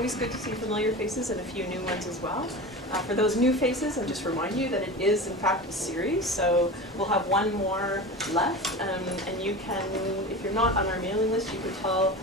always good to see familiar faces and a few new ones as well. For those new faces, I'll just remind you that it is in fact a series, so we'll have one more left, and you can, if you're not on our mailing list, you could tell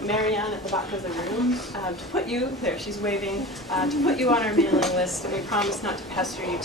Marianne at the back of the room to put you, there she's waving, to put you on our mailing list, and we promise not to pester you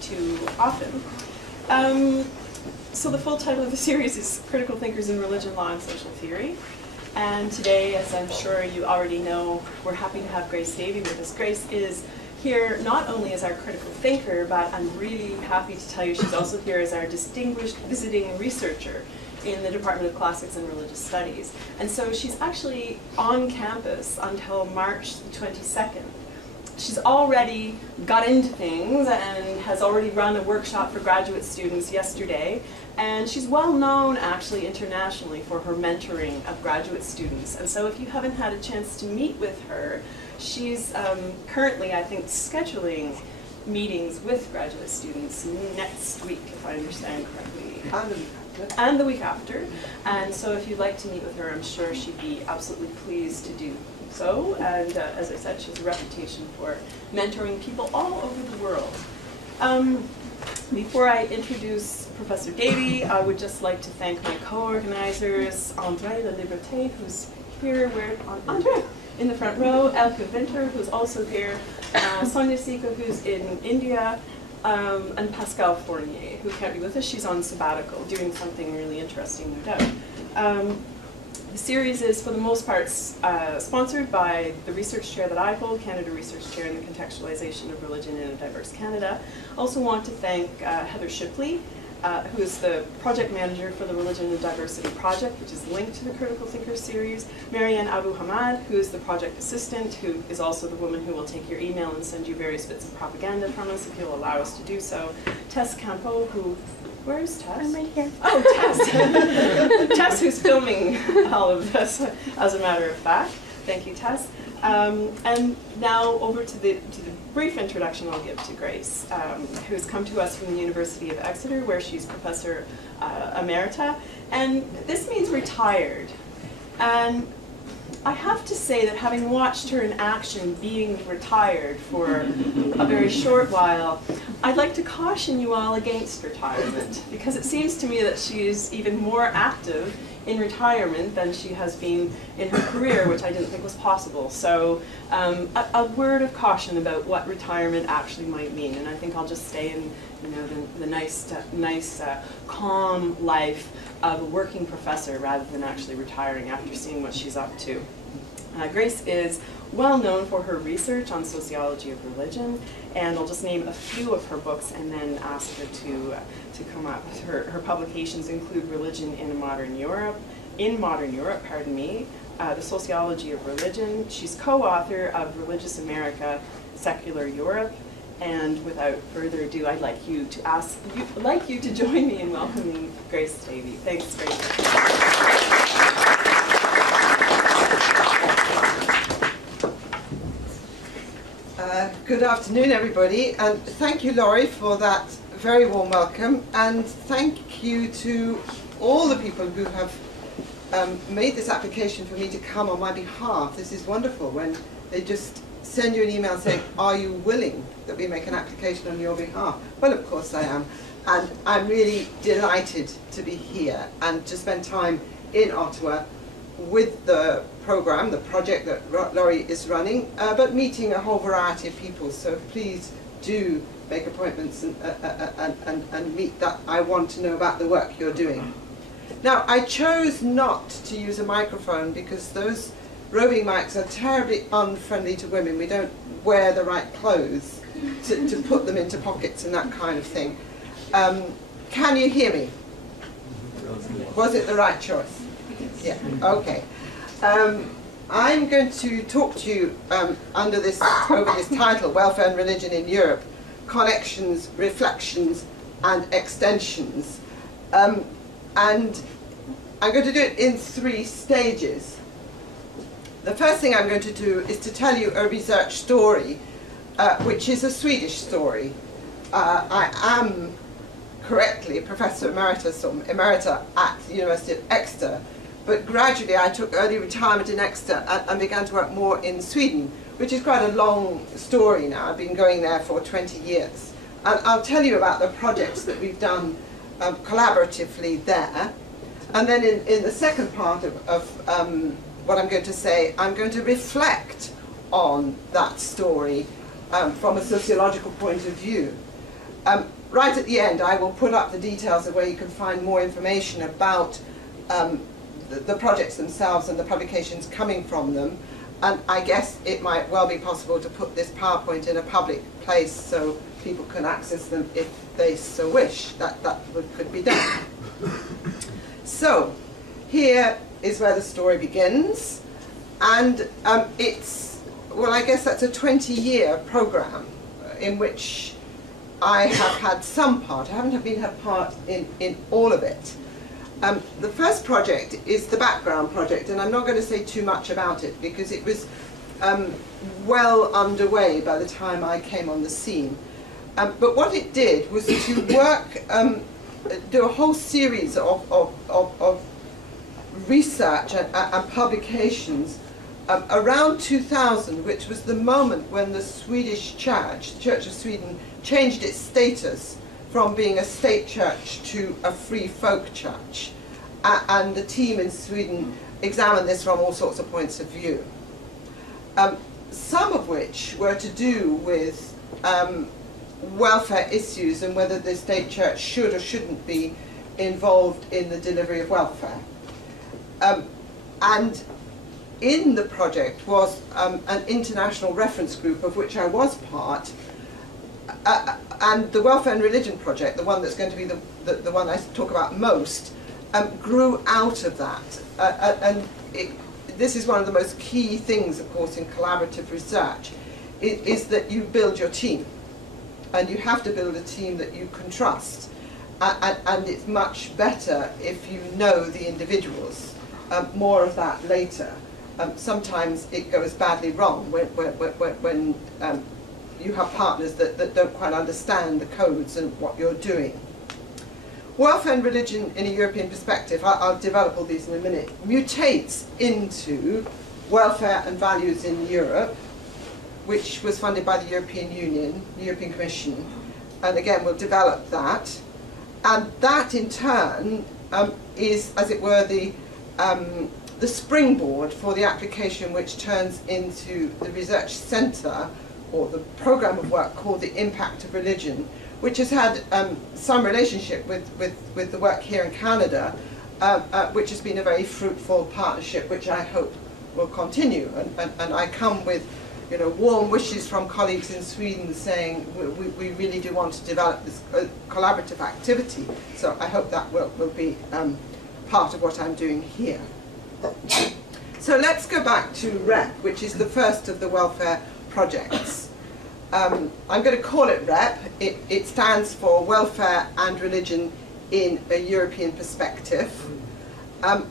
too often. So the full title of the series is Critical Thinkers in Religion, Law, and Social Theory. And today, as I'm sure you already know, we're happy to have Grace Davie with us. Grace is here not only as our critical thinker, but I'm really happy to tell you she's also here as our distinguished visiting researcher in the Department of Classics and Religious Studies. And so she's actually on campus until March 22nd. She's already got into things and has already run a workshop for graduate students yesterday. And she's well known actually internationally for her mentoring of graduate students. And so if you haven't had a chance to meet with her, she's currently, I think, scheduling meetings with graduate students next week, if I understand correctly. And the week after. And so if you'd like to meet with her, I'm sure she'd be absolutely pleased to do so. And as I said, she has a reputation for mentoring people all over the world. Before I introduce Professor Davie, I would just like to thank my co-organizers, André La Liberté, who's here, André in the front row, Elke Winter, who's also here, Sonia Sika, who's in India, and Pascal Fournier, who can't be with us. She's on sabbatical, doing something really interesting, no doubt. The series is, for the most part, sponsored by the research chair that I hold, Canada Research Chair in the Contextualization of Religion in a Diverse Canada. I also want to thank Heather Shipley, who is the project manager for the Religion and Diversity Project, which is linked to the Critical Thinker series. Marianne Abu Hamad, who is the project assistant, who is also the woman who will take your email and send you various bits of propaganda from us if you'll allow us to do so. Tess Campo, who, where's Tess? I'm right here. Oh, Tess. Tess, who's filming all of this, as a matter of fact. Thank you, Tess. And now over to the brief introduction I'll give to Grace, who's come to us from the University of Exeter, where she's Professor Emerita. And this means retired. And I have to say that having watched her in action being retired for a very short while, I'd like to caution you all against retirement, because it seems to me that she's even more active in retirement than she has been in her career, which I didn't think was possible. So a word of caution about what retirement actually might mean, and I think I'll just stay in the nice, calm life of a working professor rather than actually retiring after seeing what she's up to. Grace is well known for her research on sociology of religion, and I'll just name a few of her books and then ask her to come up. Her publications include Religion in Modern Europe, The Sociology of Religion. She's co-author of Religious America, Secular Europe, and without further ado, I'd like you to join me in welcoming Grace Davie. Thanks, Grace. Good afternoon, everybody, and thank you, Laurie, for that very warm welcome, and thank you to all the people who have made this application for me to come on my behalf. This is wonderful when they just send you an email saying, are you willing that we make an application on your behalf? Well, of course I am, and I'm really delighted to be here and to spend time in Ottawa with the program, the project that Laurie is running, but meeting a whole variety of people. So please do make appointments and meet that. I want to know about the work you're doing. Now, I chose not to use a microphone because those roving mics are terribly unfriendly to women. We don't wear the right clothes to put them into pockets and that kind of thing. Can you hear me? Was it the right choice? Yeah, okay. I'm going to talk to you over this title, Welfare and Religion in Europe, Connections, Reflections and Extensions. And I'm going to do it in 3 stages. The first thing I'm going to do is to tell you a research story, which is a Swedish story. I am correctly Professor Emeritus or Emerita at the University of Exeter, but gradually I took early retirement in Exeter and began to work more in Sweden, which is quite a long story now. I've been going there for 20 years. And I'll tell you about the projects that we've done collaboratively there. And then in the second part of what I'm going to say, I'm going to reflect on that story from a sociological point of view. Right at the end, I will put up the details of where you can find more information about the projects themselves and the publications coming from them. And I guess it might well be possible to put this PowerPoint in a public place so people can access them if they so wish. That could be done. So, here is where the story begins. And it's, well, I guess that's a 20-year program in which I have had some part. I haven't had part in all of it. The first project is the background project, and I'm not going to say too much about it because it was well underway by the time I came on the scene. But what it did was to work, do a whole series of research and publications around 2000, which was the moment when the Swedish Church, the Church of Sweden, changed its status from being a state church to a free folk church. And the team in Sweden examined this from all sorts of points of view. Some of which were to do with welfare issues and whether the state church should or shouldn't be involved in the delivery of welfare. And in the project was an international reference group of which I was part, and the Welfare and Religion project, the one that's going to be the one I talk about most, grew out of that. And this is one of the most key things, of course, in collaborative research, is that you build your team. And you have to build a team that you can trust. And it's much better if you know the individuals. More of that later. Sometimes it goes badly wrong when you have partners that don't quite understand the codes and what you're doing. Welfare and religion in a European perspective, I'll develop all these in a minute, mutates into welfare and values in Europe, which was funded by the European Union, the European Commission, and again we'll develop that. And that in turn is, as it were, the springboard for the application which turns into the research centre, or the programme of work called the Impact of Religion, which has had some relationship with the work here in Canada, which has been a very fruitful partnership, which I hope will continue. And I come with, you know, warm wishes from colleagues in Sweden saying we really do want to develop this collaborative activity. So I hope that will be part of what I'm doing here. So let's go back to REP, which is the first of the welfare projects. I'm going to call it REP. It stands for Welfare and Religion in a European Perspective.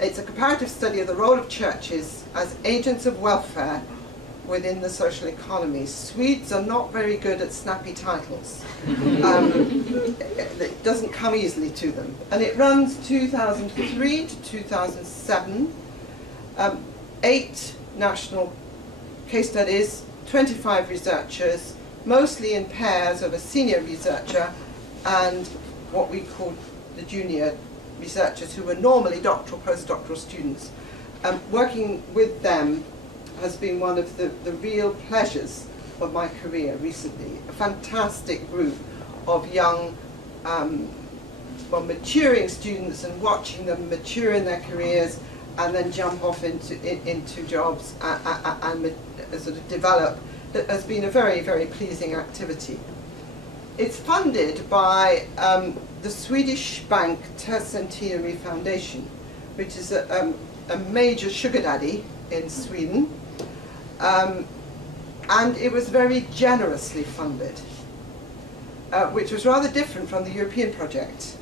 It's a comparative study of the role of churches as agents of welfare within the social economy. Swedes are not very good at snappy titles. It doesn't come easily to them. And it runs 2003 to 2007. 8 national case studies, 25 researchers, mostly in pairs of a senior researcher and what we call the junior researchers, who were normally doctoral, postdoctoral students. Working with them has been one of the real pleasures of my career recently. A fantastic group of young, maturing students, and watching them mature in their careers and then jump off into jobs and sort of develop. That has been a very, very pleasing activity. It's funded by the Swedish bank Tercentenary Foundation, which is a major sugar daddy in Sweden. And it was very generously funded, which was rather different from the European project,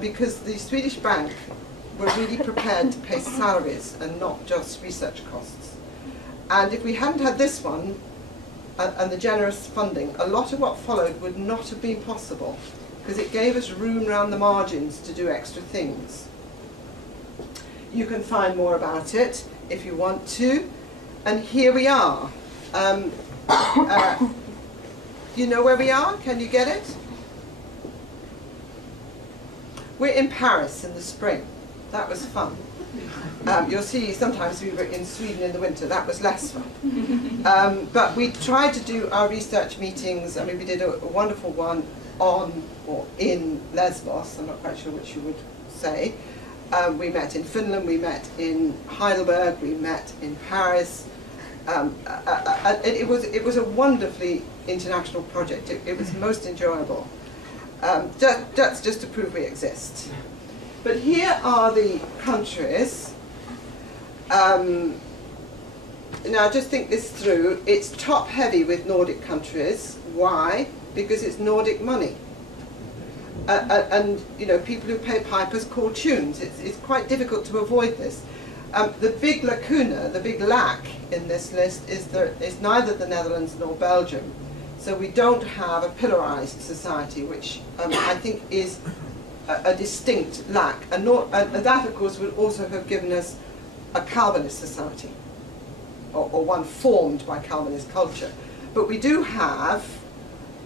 because the Swedish bank were really prepared to pay salaries and not just research costs. And if we hadn't had this one, and the generous funding, a lot of what followed would not have been possible, because it gave us room around the margins to do extra things. You can find more about it if you want to. And here we are. You know where we are? Can you get it? We're in Paris in the spring. That was fun. You'll see sometimes we were in Sweden in the winter. That was less fun. But we tried to do our research meetings. I mean, we did a wonderful one on or in Lesbos. I'm not quite sure which you would say. We met in Finland, we met in Heidelberg, we met in Paris. It was a wonderfully international project. It was most enjoyable. That's just to prove we exist. But here are the countries. Now just think this through. It's top heavy with Nordic countries. Why? Because it's Nordic money. And you know, people who pay pipers call tunes. It's quite difficult to avoid this. The big lacuna, the big lack in this list is neither the Netherlands nor Belgium. So we don't have a pillarized society, which I think is a distinct lack. And that, of course, would also have given us a Calvinist society, or one formed by Calvinist culture. But we do have,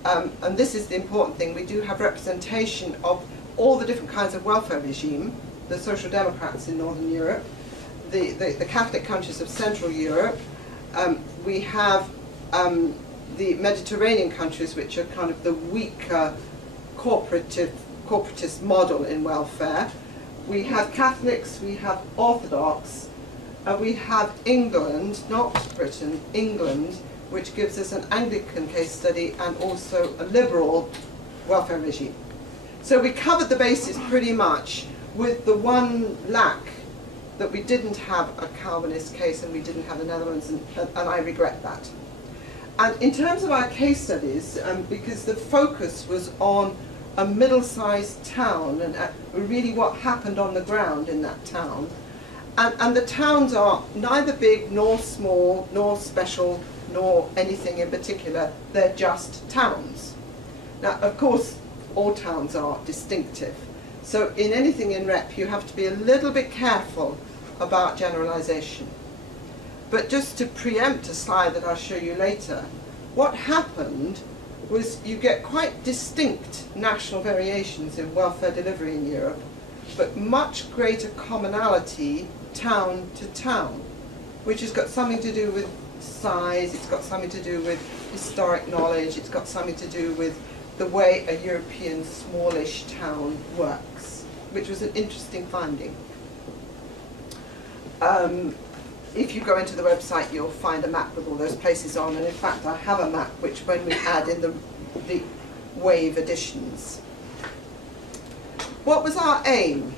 and this is the important thing, we do have representation of all the different kinds of welfare regime, the Social Democrats in Northern Europe, the Catholic countries of Central Europe. We have the Mediterranean countries, which are kind of the weaker corporatist model in welfare. We have Catholics, we have Orthodox, we have England, not Britain, England, which gives us an Anglican case study and also a liberal welfare regime. So we covered the bases pretty much, with the one lack that we didn't have a Calvinist case and we didn't have the Netherlands, and I regret that. And in terms of our case studies, because the focus was on a middle-sized town and really what happened on the ground in that town, and the towns are neither big nor small nor special nor anything in particular, they're just towns. Now, of course, all towns are distinctive. So in anything in rep, you have to be a little bit careful about generalization. But just to preempt a slide that I'll show you later, what happened was you get quite distinct national variations in welfare delivery in Europe, but much greater commonality town to town, which has got something to do with size, it's got something to do with historic knowledge, it's got something to do with the way a European smallish town works, which was an interesting finding. If you go into the website, you'll find a map with all those places on, and in fact I have a map which when we add in the wave additions. What was our aim?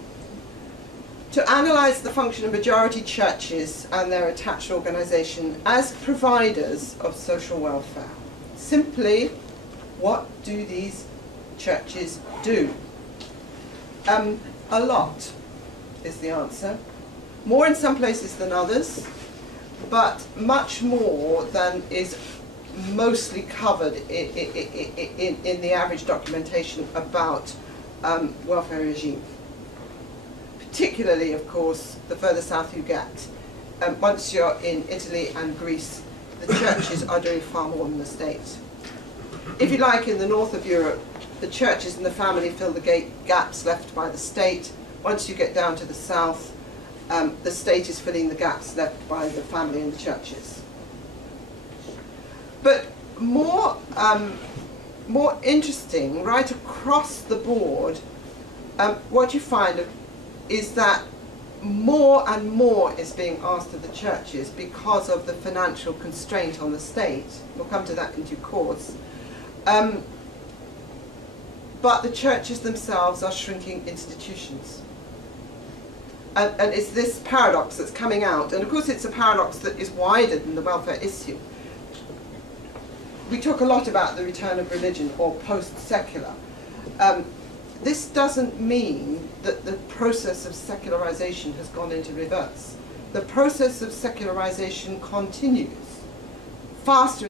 To analyse the function of majority churches and their attached organisation as providers of social welfare. Simply, what do these churches do? A lot is the answer. More in some places than others, but much more than is mostly covered in the average documentation about welfare regime. Particularly, of course, the further south you get. Once you're in Italy and Greece, the churches are doing far more than the state. If you like, in the north of Europe, the churches and the family fill the gaps left by the state. Once you get down to the south, the state is filling the gaps left by the family and the churches. But more interesting, right across the board, what you find is that more and more is being asked of the churches because of the financial constraint on the state. We'll come to that in due course. But the churches themselves are shrinking institutions. And it's this paradox that's coming out. And of course it's a paradox that is wider than the welfare issue. We talk a lot about the return of religion or post-secular. This doesn't mean that the process of secularization has gone into reverse. The process of secularization continues faster